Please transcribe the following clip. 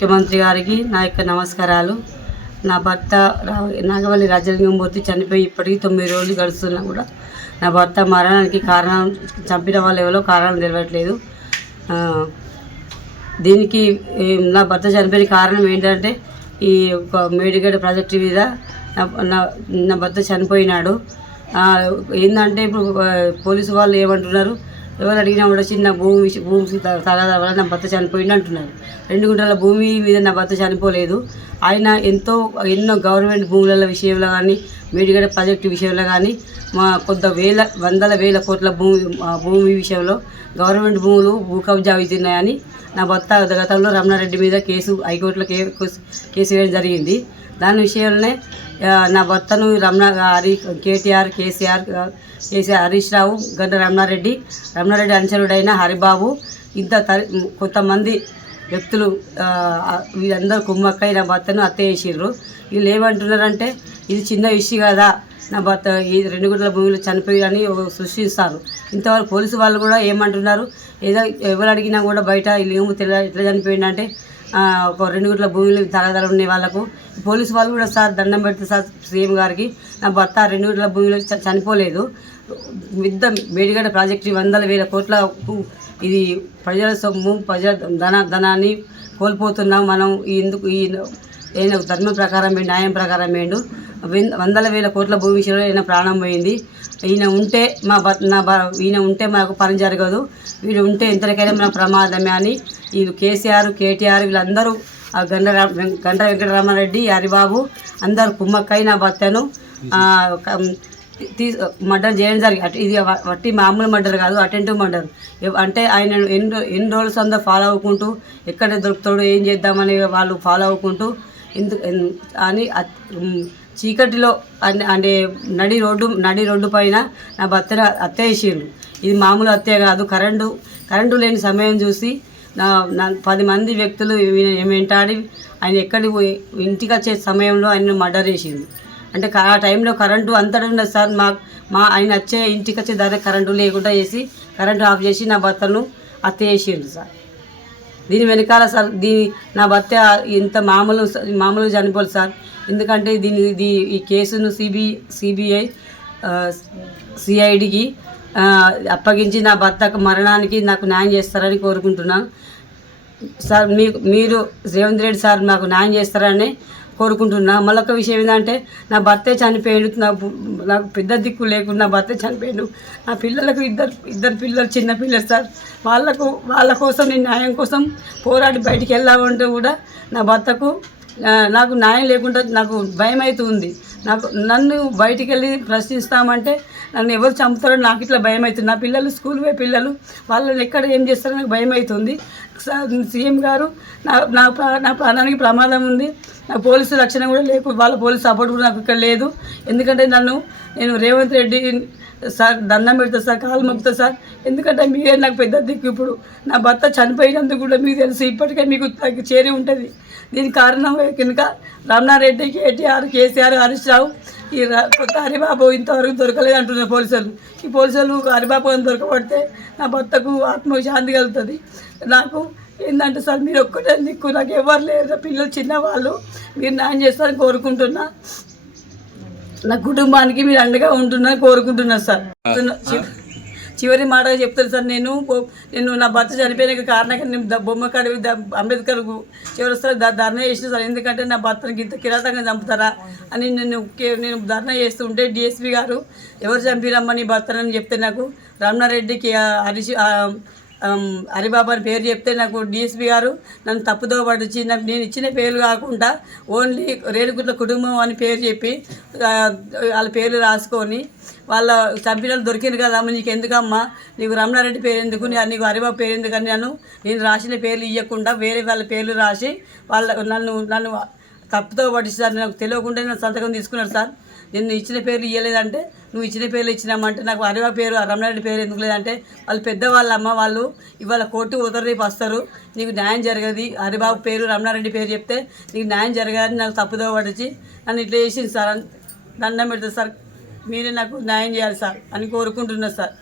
ముఖ్యమంత్రి గారికి నా యొక్క నమస్కారాలు. నా భర్త నాగవల్లి రాజలింగంమూర్తి చనిపోయి ఇప్పటికీ 9 రోజులు గడుస్తున్నా కూడా నా భర్త మరణానికి కారణం, చంపిన వాళ్ళు ఎవరో కారణం తెలియట్లేదు. దీనికి నా భర్త చనిపోయిన కారణం ఏంటంటే ఈ ఒక మేడిగడ్డ ప్రాజెక్టు మీద నా భర్త చనిపోయినాడు. ఏంటంటే ఇప్పుడు పోలీసు వాళ్ళు ఏమంటున్నారు, ఎవరు అడిగినా కూడా చిన్న భూమి తగాదా వల్ల నా భర్త చనిపోయింది అంటున్నారు. 2 గుంటల భూమి మీద నా భర్త చనిపోలేదు. ఆయన ఎన్నో గవర్నమెంట్ భూముల విషయంలో కానీ, మేడిగడ్డ ప్రాజెక్టు విషయంలో కానీ, మా వందల వేల కోట్ల భూమి విషయంలో గవర్నమెంట్ భూములు భూ కబ్జా అవుతున్నాయని నా భర్త గతంలో రమణారెడ్డి మీద హైకోర్టులో కేసు వేయడం జరిగింది. దాని విషయంలోనే నా భర్తను కేటీఆర్, కేసీఆర్, హరీష్ రావు, గంట రమణారెడ్డి అనుచరుడైన హరిబాబు, కొంతమంది వ్యక్తులు వీళ్ళందరూ కుమ్మక్కై నా భర్తను హత్య చేసిర్రు. వీళ్ళు ఏమంటున్నారంటే ఇది చిన్న విషయం కదా, నా భర్త ఈ 2 గుంటల భూమిలో చనిపోయారని సృష్టిస్తారు. ఇంతవరకు పోలీసు వాళ్ళు కూడా ఏమంటున్నారు, ఏదో ఎవరు అడిగినా కూడా బయట వీళ్ళు ఎట్లా చనిపోయిందంటే ఒక 2 గుంటల భూమిలో తగాదాలు ఉండే వాళ్ళకు పోలీసు వాళ్ళు కూడా సార్ దండం పెడితే సార్ సీఎం గారికి, నా భర్త 2 గుంటల భూమిలో చనిపోలేదు. మేడిగడ్డ ప్రాజెక్టు వందల వేల కోట్ల ఇది ప్రజల సొమ్ము, ప్రజల ధనాన్ని కోల్పోతున్నాం మనం. ఈయన ధర్మం ప్రకారం వేయండి, న్యాయం ప్రకారం వేయండు. వందల వేల కోట్ల భూమి విషయంలో ఈయన ప్రాణం పోయింది. ఈయన ఉంటే మాకు పని జరగదు, వీడు ఉంటే ఎంతకైనా మన ప్రమాదమే అని వీళ్ళు కేసీఆర్, కేటీఆర్ వీళ్ళందరూ గంట వెంకటరామారెడ్డి, హరిబాబు అందరూ కుమ్మక్కై నా భర్తను మర్డర్ చేయడం జరిగింది. ఇది వట్టి మామూలు మర్డర్ కాదు, అటెంటివ్ మర్డర్. అంటే ఆయన ఎన్ని రోజులు అందరూ ఫాలో అవ్వకుంటూ ఎక్కడ దొరుకుతాడో ఏం చేద్దామని వాళ్ళు ఫాలో అవ్వకుంటూ అని చీకటిలో అంటే నడి రోడ్డు పైన నా భర్తను హత్య చేసిండ్రు. ఇది మామూలు హత్య కాదు. కరెంటు లేని సమయం చూసి 10 మంది వ్యక్తులు వెంటాడి ఆయన ఇంటికి వచ్చే సమయంలో ఆయన మర్డర్ చేసిండు. అంటే ఆ టైంలో కరెంటు అంతటా ఉన్నది సార్. ఆయన ఇంటికి వచ్చే దాని కరెంటు లేకుండా చేసి కరెంటు ఆఫ్ చేసి నా భర్తను హత్య చేసిండు సార్. దీని వెనకాల సార్ నా భర్త ఇంత మామూలుగా చనిపోలేదు సార్. ఎందుకంటే ఈ కేసును సిబిఐ సిఐడికి అప్పగించి నా భర్త మరణానికి నాకు న్యాయం చేస్తారని కోరుకుంటున్నాను సార్. మీరు రేవంత్ రెడ్డి సార్ నాకు న్యాయం చేస్తారని కోరుకుంటున్నా. మళ్ళొక విషయం ఏంటంటే నా భర్తే చనిపోయాడు, నాకు పెద్ద దిక్కు లేకుండా నా భర్తే చనిపోయాడు. నా పిల్లలకు ఇద్దరు పిల్లలు, చిన్న పిల్లలు సార్. వాళ్ళ కోసం నేను న్యాయం కోసం పోరాడి బయటికి వెళ్ళామంటే కూడా నా భర్తకు నాకు న్యాయం లేకుండా నాకు భయం అవుతుంది. నన్ను బయటికి వెళ్ళి ప్రశ్నిస్తామంటే నన్ను ఎవరు చంపుతారో నాకు ఇట్లా భయం అవుతుంది. నా పిల్లలు స్కూల్ పోయే పిల్లలు, వాళ్ళని ఎక్కడ ఏం చేస్తారో నాకు భయం అవుతుంది. సీఎం గారు నా ప్రాణానికి ప్రమాదం ఉంది. నా పోలీసు రక్షణ కూడా వాళ్ళ పోలీసు సపోర్ట్ కూడా నాకు ఇక్కడ లేదు. ఎందుకంటే నేను రేవంత్ రెడ్డి సార్ దండం పెడతా సార్, కాలు మొక్కుతా సార్. ఎందుకంటే మీరే నాకు పెద్ద దిక్కు. ఇప్పుడు నా భర్త చనిపోయినందుకు కూడా మీకు తెలుసు, ఇప్పటికే మీకు చేరి ఉంటుంది. దీనికి కారణం కనుక రమణారెడ్డి, కేటీఆర్, కేసీఆర్, హరీష్ రావు, ఈ కొత్త హరిబాబు ఇంతవరకు దొరకలేదు అంటున్నారు పోలీసులు. ఈ పోలీసులు హరిబాబు దొరకబడితే నా భర్తకు ఆత్మశాంతి కలుగుతుంది. నాకు ఏంటంటే సార్ మీరు ఒక్కటే దిక్కు, నాకు ఎవరు లేరు, పిల్లలు చిన్నవాళ్ళు, మీరు న్యాయం చేస్తారని కోరుకుంటున్నా. నా కుటుంబానికి మీరు అండగా ఉంటున్నారని కోరుకుంటున్నా సార్. చివరి మాటగా చెప్తాను సార్, నేను నా భర్త చనిపోయిన కారణంగా నేను బొమ్మకాడ అంబేద్కర్ చివరిసారి ధర్నా చేసిన సార్. ఎందుకంటే నా భర్తను ఇంత కిరాతంగా చంపుతారా అని నేను ధర్నా చేస్తుంటే డిఎస్పీ గారు ఎవరు చంపిరమ్మని భర్తనని చెప్తే నాకు రమణారెడ్డికి హరిబాబు అని పేరు చెప్తే నాకు డిఎస్పీ గారు నన్ను తప్పుదో పడిచి నేను ఇచ్చిన పేర్లు కాకుండా ఓన్లీ రేణుగుట్ల కుటుంబం అని పేరు చెప్పి వాళ్ళ పేర్లు రాసుకొని వాళ్ళ చంపిన దొరికింది కదమ్మా, నీకు ఎందుకమ్మా, నీకు రమణారెడ్డి పేరు ఎందుకు, నీకు హరిబాబు పేరు ఎందుకని నేను రాసిన పేర్లు ఇవ్వకుండా వేరే వాళ్ళ పేర్లు రాసి నన్ను తప్పుతో పట్టిస్తారు. నాకు తెలియకుండా నేను సంతకం తీసుకున్నాడు సార్. నేను ఇచ్చిన పేర్లు ఇవ్వలేదంటే, నువ్వు ఇచ్చిన పేర్లు ఇచ్చినామంటే నాకు హరిబాబు పేరు రమణారెడ్డి పేరు ఎందుకు లేదంటే, వాళ్ళు పెద్దవాళ్ళమ్మ, వాళ్ళు ఇవాళ కోర్టు రేపు వస్తారు, నీకు న్యాయం జరగదు. హరిబాబు పేరు రమణారెడ్డి పేరు చెప్తే నీకు న్యాయం జరగదని నాకు తప్పుదో పడిచి నన్ను ఇట్లా చేసింది సార్. దండం పెడతారు సార్, మీరే నాకు న్యాయం చేయాలి సార్ అని కోరుకుంటున్నారు సార్.